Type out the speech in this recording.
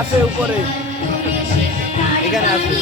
আছে উপরে। এখানে আছে।